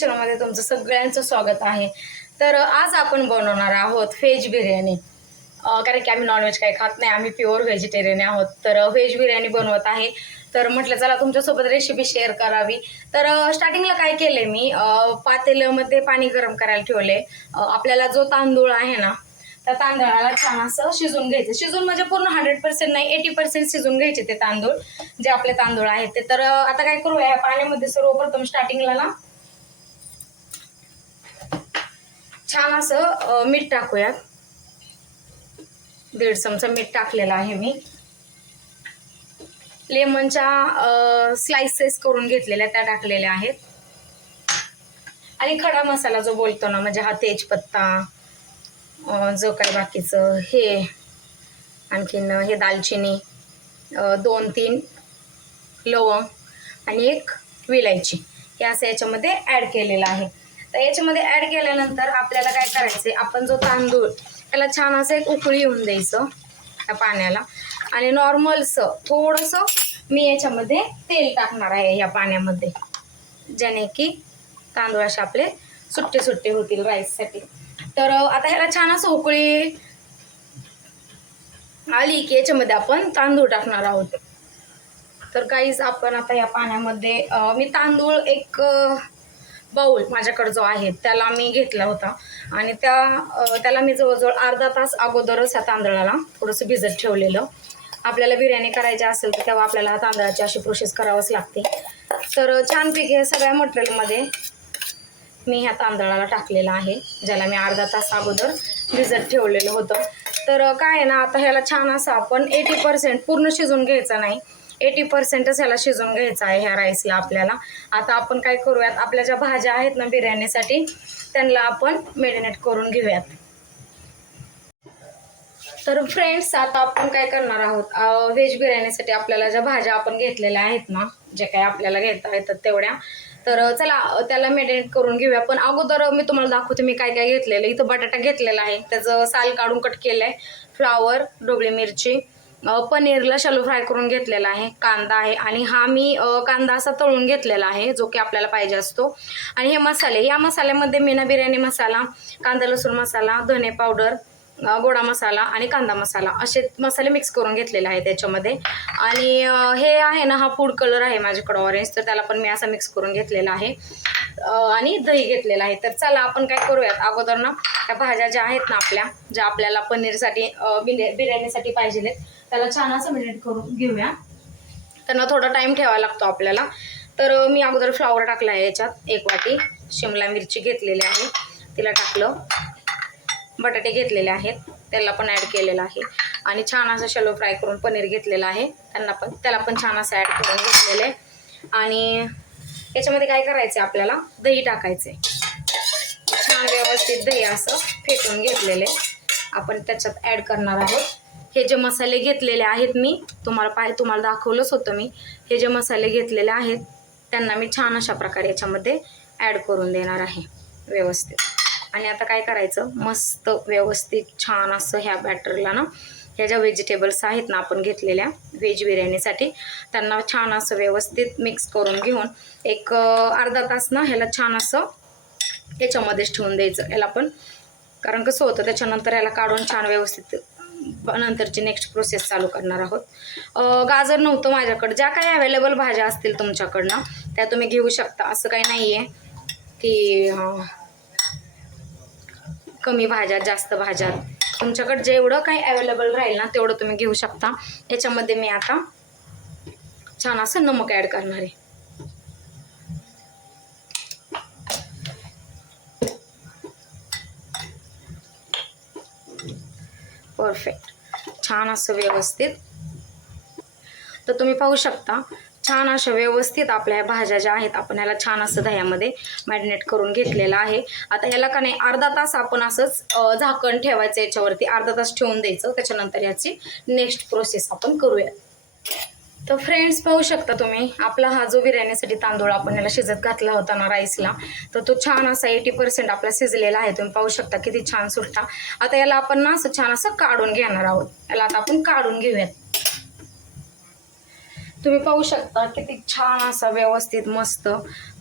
चॅनलमध्ये तुमचं सगळ्यांचं स्वागत आहे। तर आज आपण बनवणार आहोत व्हेज बिर्याणी। कारण की आम्ही नॉनव्हेज काही खात नाही, आम्ही प्युअर व्हेजिटेरियन आहोत। तर व्हेज बिर्याणी बनवत आहे। तर म्हटलं चला तुमच्यासोबत रेसिपी शेअर करावी। तर स्टार्टिंगला काय केले मी, पातेल्यामध्ये पाणी गरम करायला ठेवले। आपल्याला जो तांदूळ आहे ना, त्या तांदळाला छान असं शिजून घ्यायचं। शिजून म्हणजे पूर्ण 100% नाही, 80% शिजून घ्यायचे ते तांदूळ, जे आपले तांदूळ आहेत ते। तर आता काय करूया, या पाण्यामध्ये सर्वप्रथम स्टार्टिंगला ना छान असं मीठ टाकूया। 1.5 चमचा मीठ टाकलेला आहे मी। लेमनच्या स्लाइसेस करून घेतलेल्या त्या टाकलेल्या आहेत। आणि खडा मसाला जो बोलतो ना, म्हणजे हा तेजपत्ता, जो काही बाकीचं हे, आणखीन हे दालचिनी, 2-3 लवंग आणि 1 विलायची, हे असं याच्यामध्ये ॲड केलेलं आहे। तर याच्यामध्ये ॲड केल्यानंतर आपल्याला काय करायचं, आपण जो तांदूळ त्याला छान असं एक उकळी येऊन द्यायचं त्या पाण्याला। आणि नॉर्मलसं थोडंसं मी याच्यामध्ये तेल टाकणार आहे या पाण्यामध्ये, ज्याने की तांदूळ असे आपले सुट्टे सुट्टे होतील राईससाठी। तर आता ह्याला छान असं उकळी आली की याच्यामध्ये आपण तांदूळ टाकणार आहोत। तर गाईज आपण आता या पाण्यामध्ये मी तांदूळ एक बाउल माझ्याकडे जो आहे त्याला मी घेतला होता, आणि त्याला मी जवळजवळ अर्धा तास अगोदरच ह्या तांदळाला थोडंसं भिजत ठेवलेलं। आपल्याला बिर्याणी करायची असेल तर तेव्हा आपल्याला तांदळाची अशी प्रोसेस करावंच लागते। तर छानपैकी हे सगळ्या मटेरियलमध्ये मी ह्या तांदळाला टाकलेलं आहे, ज्याला मी अर्धा तास अगोदर भिजत ठेवलेलं होतं। तर काय आहे ना, आता ह्याला छान असं आपण 80% पूर्ण शिजून घ्यायचं नाही, 80%च ह्याला शिजून घ्यायचं आहे ह्या राईसला आपल्याला। आता आपण काय करूयात, आपल्या ज्या भाज्या आहेत ना बिर्याणीसाठी, त्यांना आपण मॅरिनेट करून घेऊयात। तर फ्रेंड्स, आता आपण काय करणार आहोत, व्हेज बिर्याणीसाठी आपल्याला ज्या भाज्या आपण घेतलेल्या आहेत ना, जे काही आपल्याला घेता येतात तेवढ्या, तर चला त्याला मॅरिनेट करून घेऊया। पण अगोदर मी तुम्हाला दाखवते मी काय काय घेतलेलं। इथं बटाटा घेतलेला आहे, त्याचं साल काढून कट केलं आहे, फ्लावर, ढोबळी मिरची, पनीरला शॅलो फ्राय करून घेतलेला आहे, कांदा आहे, आणि हा मी कांदा असा तळून घेतलेला आहे, जो की आपल्याला पाहिजे असतो। आणि हे मसाले, या मसाल्यामध्ये मी ना बिर्याणी मसाला, कांदा लसूण मसाला, धने पावडर, गोडा मसाला आणि कांदा मसाला असे मसाले मिक्स करून घेतलेले आहे त्याच्यामध्ये। आणि हे आहे ना, हा फूड कलर आहे माझ्याकडे ऑरेंज, तर त्याला पण मी असा मिक्स करून घेतलेला आहे। आणि दही घेतलेला आहे। तर चला आपण काय करूयात, अगोदर ना त्या भाज्या ज्या आहेत ना आपल्या, ज्या आपल्याला पनीरसाठी बिर्याणीसाठी पाहिजे, त्याला छान असं मॅरिनेट करून घेऊया। त्यांना थोडा टाईम ठेवावा लागतो आपल्याला। तर मी अगोदर फ्लावर टाकला आहे याच्यात, 1 वाटी, शिमला मिरची घेतलेली आहे तिला टाकलं, बटाटे घेतलेले आहेत त्याला पण ॲड केलेलं आहे, आणि छान असं शॅलो फ्राय करून पनीर घेतलेलं आहे, त्याला पण छान असं ॲड करून घेतलेलं आहे। आणि याच्यामध्ये काय करायचं, आपल्याला दही टाकायचे, छान व्यवस्थित दही असं फेटून घेतलेले आपण त्याच्यात ॲड करणार आहोत। हे जे मसाले घेतलेले आहेत मी तुम्हाला दाखवलंच होतं मी, हे जे मसाले घेतलेले आहेत त्यांना मी छान अशा प्रकारे याच्यामध्ये ॲड करून देणार आहे व्यवस्थित। आणि आता काय करायचं, मस्त व्यवस्थित छान असं ह्या बॅटरला ना, ह्या ज्या व्हेजिटेबल्स आहेत ना आपण घेतलेल्या व्हेज बिर्याणीसाठी, त्यांना छान असं व्यवस्थित मिक्स करून घेऊन एक अर्धा तास ना ह्याला छान असं याच्यामध्येच ठेवून द्यायचं याला पण। कारण कसं होतं, त्याच्यानंतर याला काढून छान व्यवस्थित नंतरची नेक्स्ट प्रोसेस चालू करणार आहोत। गाजर नव्हतं माझ्याकडं, ज्या काही अवेलेबल भाज्या असतील तुमच्याकडनं त्या तुम्ही घेऊ शकता। असं काही नाही आहे की कमी भाज्या जास्त भाज्या, तुमच्याकडे जेवढं काही अवेलेबल राहील ना तेवढं तुम्ही घेऊ शकता। याच्यामध्ये मी आता छान असं नमक ॲड करणार आहे। परफेक्ट, छान असं व्यवस्थित। तर तुम्ही पाहू शकता छान अशा व्यवस्थित आपल्या ह्या भाज्या ज्या आहेत आपण ह्याला छान असं दह्यामध्ये मॅरिनेट करून घेतलेलं आहे। आता ह्याला का नाही अर्धा तास आपण असंच झाकण ठेवायचं याच्यावरती, अर्धा तास ठेवून द्यायचं, त्याच्यानंतर याची नेक्स्ट प्रोसेस आपण करूया। तर फ्रेंड्स, पाहू शकता तुम्ही आपला हा जो बिर्याणीसाठी तांदूळ आपण याला शिजत घातला होता ना राईसला, तर तो छान असा 80% आपला शिजलेला आहे। तुम्ही पाहू शकता किती छान सुट्टा। आता याला आपण ना असं छान असं काढून घेणार आहोत, याला आता आपण काढून घेऊयात। तुम्ही पाहू शकता किती छान असा व्यवस्थित मस्त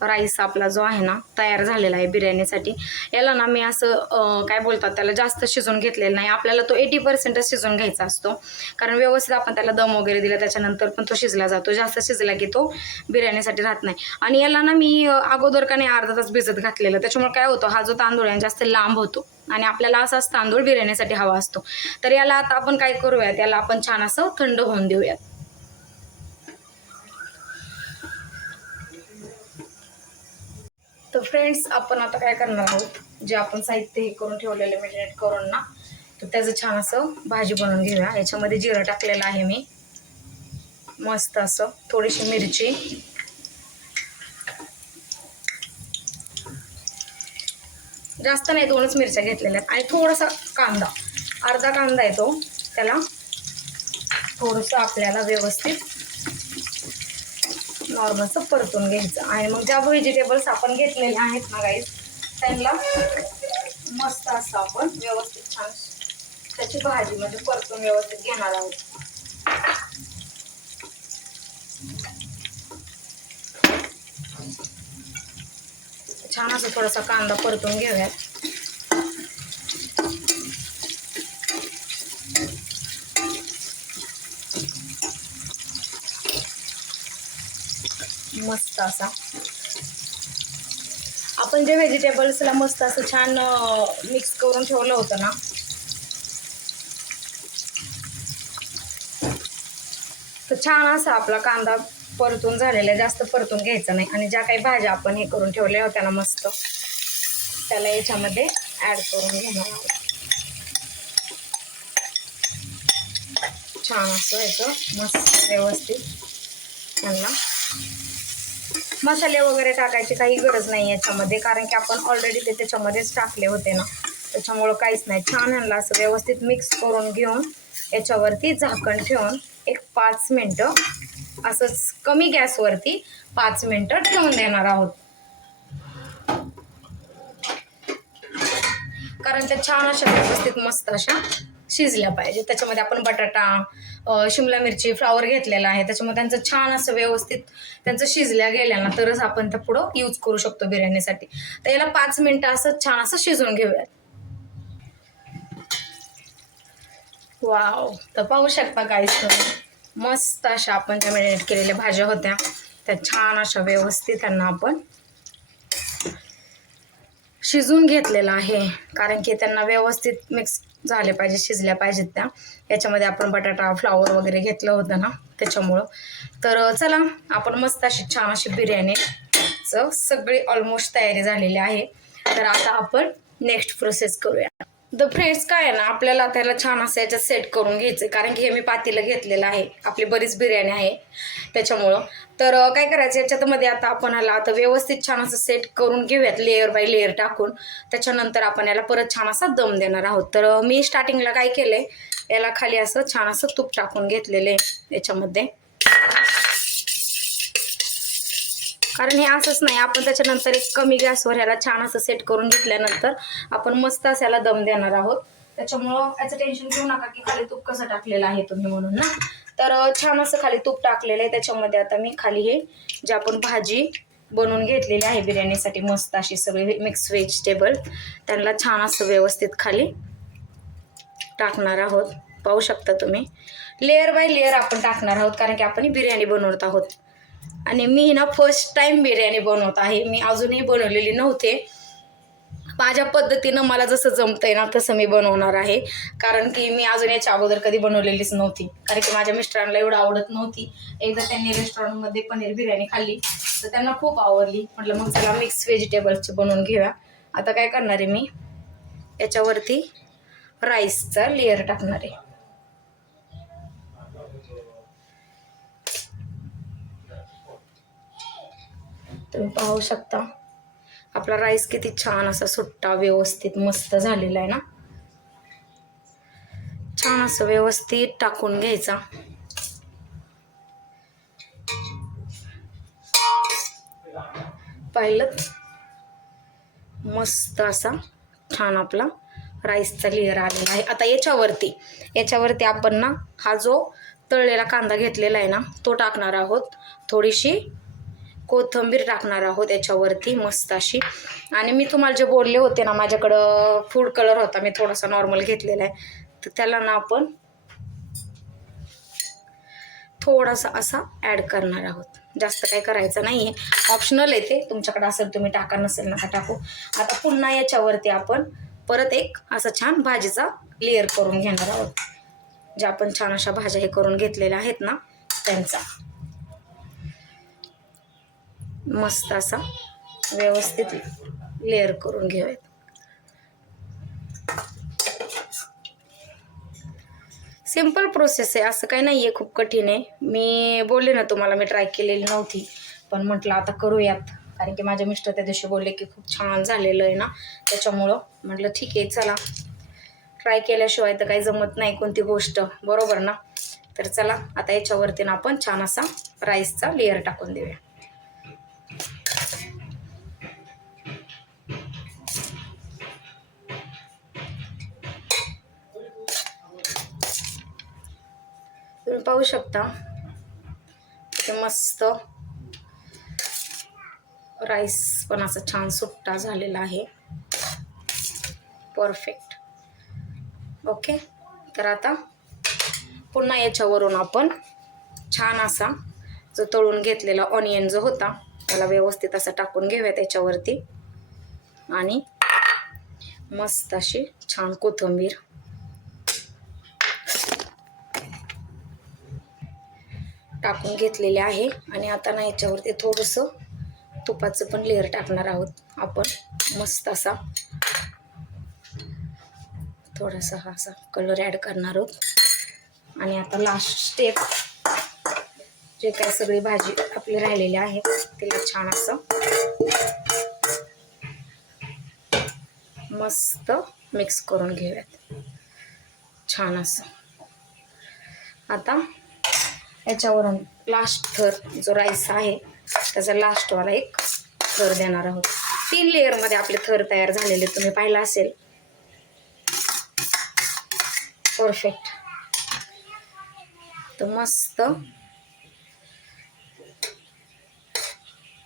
राईस आपला जो आहे ना तयार झालेला आहे बिर्याणीसाठी. याला ना मी असं काय बोलतात त्याला जास्त शिजून घेतलेलं नाही. आपल्याला तो 80% शिजून घ्यायचा असतो, कारण व्यवस्थित आपण त्याला दम वगैरे दिला त्याच्यानंतर पण तो शिजला जातो. जास्त शिजला की तो बिर्याणीसाठी राहत नाही. आणि याला ना मी अगोदर का नाही अर्धा तास भिजत घातलेलं, त्याच्यामुळे काय होतं हा जो तांदूळ आहे जास्त लांब होतो आणि आपल्याला असाच तांदूळ बिर्याणीसाठी हवा असतो. तर याला आता आपण काय करूयात, याला आपण छान असं थंड होऊन देऊयात. तर फ्रेंड्स आपण आता काय करणार आहोत, जे आपण साहित्य हे करून ठेवलेलं मॅरिनेट करून ना, तर त्याचं छान असं भाजी बनवून घेऊया. याच्यामध्ये जिरं टाकलेलं आहे मी, मस्त असं थोडीशी मिरची, जास्त नाही 2च मिरच्या घेतलेल्या आहेत, आणि थोडासा कांदा, अर्धा कांदा आहे तो, त्याला थोडंसं आपल्याला व्यवस्थित नॉर्मलचं परतून घ्यायचं. आणि मग ज्या व्हेजिटेबल्स आपण घेतलेले आहेत ना गाईस, त्यांना मस्त असं आपण व्यवस्थित छान त्याची भाजी म्हणजे परतून व्यवस्थित घेणार आहोत. छान असं थोडासा कांदा परतून घेऊयात. मस्त असा आपण जे व्हेजिटेबल्सला मस्त असं छान मिक्स करून ठेवलं होतं ना, तर छान असा आपला कांदा परतून झालेला, जास्त परतून घ्यायचा नाही. आणि ज्या काही भाज्या आपण हे करून ठेवल्या होत्या ना मस्त, त्याला याच्यामध्ये ॲड करून घेणार आहोत. छान असं ह्याचं मस्त व्यवस्थित. त्यांना मसाले वगैरे टाकायची काही गरज नाही याच्यामध्ये, कारण की आपण ऑलरेडी ते त्याच्यामध्येच टाकले होते ना, त्याच्यामुळं काहीच नाही. छान ह्यांना असं व्यवस्थित मिक्स करून घेऊन याच्यावरती झाकण ठेवून एक 5 मिनटं असंच कमी गॅसवरती 5 मिनटं ठेवून देणार आहोत, कारण त्या छान अशा व्यवस्थित मस्त अशा शिजल्या पाहिजे. त्याच्यामध्ये आपण बटाटा, शिमला मिरची, फ्लावर घेतलेला आहे, त्याच्यामुळे त्यांचं छान असं व्यवस्थित त्यांचं शिजल्या गेल्या ना तरच आपण त्या पुढं यूज करू शकतो बिर्याणीसाठी. तर याला 5 मिनटं असं छान असं शिजवून घेऊयात. वाव, तर पाहू शकता गाईस तुम्ही मस्त अशा आपण ज्या मॅरिनेट केलेल्या भाज्या होत्या त्या छान अशा व्यवस्थित त्यांना आपण शिजून घेतलेलं आहे, कारण की त्यांना व्यवस्थित मिक्स झाले पाहिजे, शिजल्या पाहिजेत त्या. याच्यामध्ये आपण बटाटा, फ्लावर वगैरे घेतलं होतं ना त्याच्यामुळं. तर चला आपण मस्त अशी छान अशी बिर्याणीचं सगळी ऑलमोस्ट तयारी झालेली आहे. तर आता आपण नेक्स्ट प्रोसेस करूया. द फ्रेंड्स काय आहे ना, आपल्याला त्याला छान असं याच्यात सेट करून घ्यायचं, कारण की हे मी पातेलं घेतलेलं आहे, आपली बरीच बिर्याणी आहे त्याच्यामुळं. तर काय करायचं याच्यामध्ये आता आपण ह्याला आता व्यवस्थित छान असं सेट करून घेऊयात, लेअर बाय लेअर टाकून. त्याच्यानंतर आपण याला परत छान असा दम देणार आहोत. तर मी स्टार्टिंगला काय केलंय, याला खाली असं छान असं तूप टाकून घेतलेलं आहे याच्यामध्ये, कारण हे असंच नाही, आपण त्याच्यानंतर एक कमी गॅसवर ह्याला छान असं सेट करून घेतल्यानंतर आपण मस्त असं याला दम देणार आहोत. त्याच्यामुळं याचं टेन्शन घेऊ नका की खाली तूप कसं टाकलेलं आहे तुम्ही म्हणून ना. तर छान असं खाली तूप टाकलेलं आहे. त्याच्यामध्ये आता मी खाली हे जे आपण भाजी बनवून घेतलेली आहे बिर्याणीसाठी मस्त अशी सगळी मिक्स व्हेजिटेबल, त्यांना छान असं व्यवस्थित खाली टाकणार आहोत. पाहू शकता तुम्ही लेअर बाय लेअर आपण टाकणार आहोत, कारण की आपण बिर्याणी बनवत आहोत. आणि मी ना फर्स्ट टाइम बिर्याणी बनवत आहे, मी अजूनही बनवलेली नव्हते. माझ्या पद्धतीनं मला जसं जमतंय ना तसं मी बनवणार आहे, कारण की मी अजून याच्या अगोदर कधी बनवलेलीच नव्हती, कारण की माझ्या मिस्टरांना एवढं आवडत नव्हती. एकदा त्यांनी रेस्टॉरंटमध्ये पनीर बिर्याणी खाल्ली तर त्यांना खूप आवडली. म्हटलं मग चला मिक्स व्हेजिटेबल्सची बनवून घेऊया. आता काय करणार आहे, मी याच्यावरती राईसचा लेअर टाकणार आहे. तुम्ही पाहू शकता आपला राईस किती छान असा सुट्टा व्यवस्थित मस्त झालेला आहे ना. छान असं व्यवस्थित टाकून घ्यायचा. पाहिलं, मस्त असा छान आपला राईसचा लेअर आलेला आहे. आता याच्यावरती आपण ना हा जो तळलेला कांदा घेतलेला आहे ना तो टाकणार आहोत, थोडीशी कोथिंबीर टाकणार आहोत याच्यावरती मस्त अशी. आणि मी तुम्हाला जे बोलले होते ना माझ्याकडं फूड कलर होता, मी थोडासा नॉर्मल घेतलेला आहे, तर त्याला ना आपण थोडासा असा ॲड करणार आहोत. जास्त काय करायचं नाही आहे, ऑप्शनल आहे ते, तुमच्याकडे असेल तुम्ही टाका, नसेल नका टाकू. आता पुन्हा याच्यावरती आपण परत एक असा छान भाजीचा लेअर करून घेणार आहोत, जे आपण छान अशा भाज्या हे करून घेतलेल्या आहेत ना त्यांचा मस्त असा व्यवस्थित लेअर करून घेऊयात. सिंपल प्रोसेस आहे, असं काही नाही आहे खूप कठीण आहे. मी बोलले ना तुम्हाला मी ट्राय केलेली नव्हती, पण म्हटलं आता करूयात, कारण की माझे मिस्टर त्या दिवशी बोलले की खूप छान झालेलं आहे ना, त्याच्यामुळं म्हटलं ठीक आहे चला, ट्राय केल्याशिवाय तर काही जमत नाही कोणती गोष्ट, बरोबर ना. तर चला आता याच्यावरती ना आपण छान असा राईसचा लेअर टाकून देऊया. तुम्ही पाहू शकता की मस्त राईस पण असा छान सुट्टा झालेला आहे, परफेक्ट. ओके, तर आता पुन्हा याच्यावरून आपण छान असा जो तळून घेतलेला ऑनियन जो होता त्याला व्यवस्थित असं टाकून घेऊया त्याच्यावरती, आणि मस्त अशी छान कोथिंबीर टाकून घेतलेले आहे. आणि आता ना याच्यावरती थोडंसं तुपाचं पण लेअर टाकणार आहोत आपण, मस्त असा थोडासा हा असा कलर ॲड करणार आहोत. आणि आता लास्ट स्टेप, जे काही सगळी भाजी आपली राहिलेली आहे तिला छान असं मस्त मिक्स करून घेऊयात छान असं. आता याच्यावरून लास्ट थर जो राईस आहे त्याचा लास्टवाला एक थर देणार आहोत. 3 लेअरमध्ये आपले थर तयार झालेले तुम्ही पाहिलं असेल, परफेक्ट. तर मस्त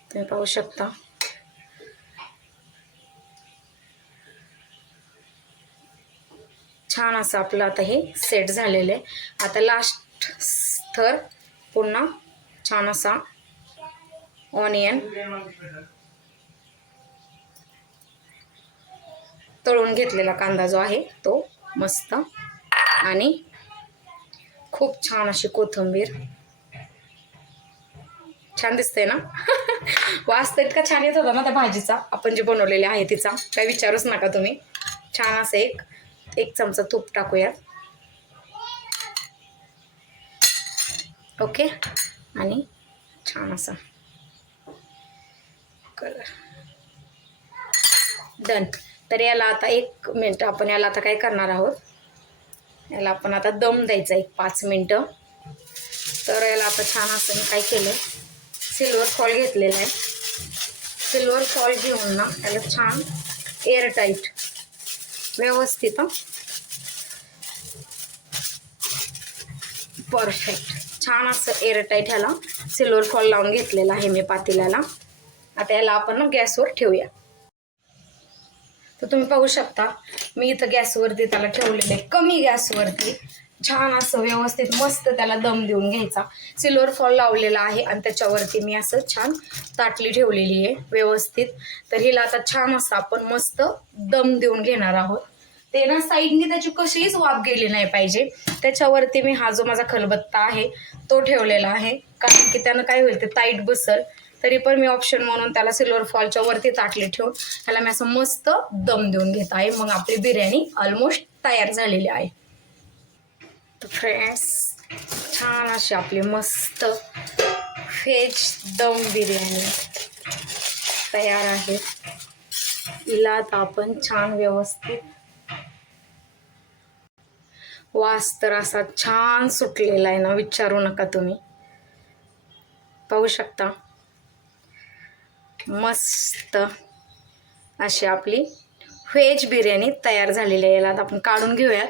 तुम्ही पाहू शकता छान असं आपलं आता हे सेट झालेलं आहे. आता लास्ट थर पुन्हा छान असा ऑनियन तळून घेतलेला कांदा जो आहे तो मस्त, आणि खूप छान अशी कोथिंबीर, छान दिसते ना वास तर इतका छान येत होता ना त्या भाजीचा, आपण जे बनवलेले आहे तिचा काय विचारूच नका तुम्ही. छान असं एक चमचा तूप टाकूया. ओके, आणि छान असा कलर डन. तर याला आता 1 मिनिट आपण याला आता काय करणार आहोत, याला आपण आता दम द्यायचा 5 मिनिटं. तर याला आता छान असं मी काय केलं, सिल्वर फॉईल घेतलेला आहे. सिल्वर फॉईल घेऊन ना याला छान एअरटाईट व्यवस्थित परफेक्ट छान असं एअरटाईट ह्याला सिल्वर फॉईल लावून घेतलेला आहे मी पातेल्याला. आता याला आपण ना गॅसवर ठेवूया. तर तुम्ही पाहू शकता मी इथं गॅसवरती त्याला ठेवलेलं आहे, कमी गॅसवरती. छान असं व्यवस्थित मस्त त्याला दम देऊन घ्यायचा. सिल्वर फॉईल लावलेला आहे आणि त्याच्यावरती मी असं छान ताटली ठेवलेली आहे व्यवस्थित. तर हिला आता छान असं आपण मस्त दम देऊन घेणार आहोत. ते ना साईडनी त्याची कशीच वाफ गेली नाही पाहिजे, त्याच्यावरती मी हा जो माझा खलबत्ता आहे तो ठेवलेला आहे, कारण की त्यानं काय होईल ते टाईट बसल. तरी पण मी ऑप्शन म्हणून त्याला सिल्वर फॉलच्या वरती ताटली ठेवून ह्याला मी असं मस्त दम देऊन घेत आहे. मग आपली बिर्याणी ऑलमोस्ट तयार झालेली आहे. तर फ्रेंड्स छान अशी आपली मस्त व्हेज दम बिर्याणी तयार आहे. हिला आता आपण छान व्यवस्थित, वास तर असा छान सुटलेला आहे ना विचारू नका तुम्ही. पाहू शकता मस्त अशी आपली व्हेज बिर्याणी तयार झालेली आहे. याला आता आपण काढून घेऊयात.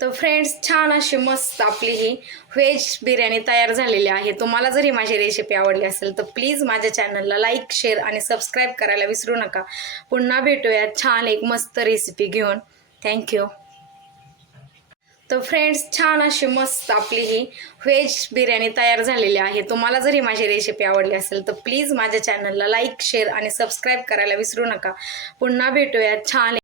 तर फ्रेंड्स, छान अशी मस्त आपली ही व्हेज बिर्याणी तयार झालेली आहे. तुम्हाला जर ही माझी रेसिपी आवडली असेल तर प्लीज माझ्या चॅनलला लाईक, शेअर आणि सबस्क्राईब करायला विसरू नका. पुन्हा भेटूया छान एक मस्त रेसिपी घेऊन. थँक्यू. तर फ्रेंड्स, छान अशी मस्त आपली ही व्हेज बिर्याणी तयार झालेली आहे. तुम्हाला जर ही माझी रेसिपी आवडली असेल तर प्लीज माझ्या चॅनलला लाईक, शेअर आणि सबस्क्राईब करायला विसरू नका. पुन्हा भेटूया छान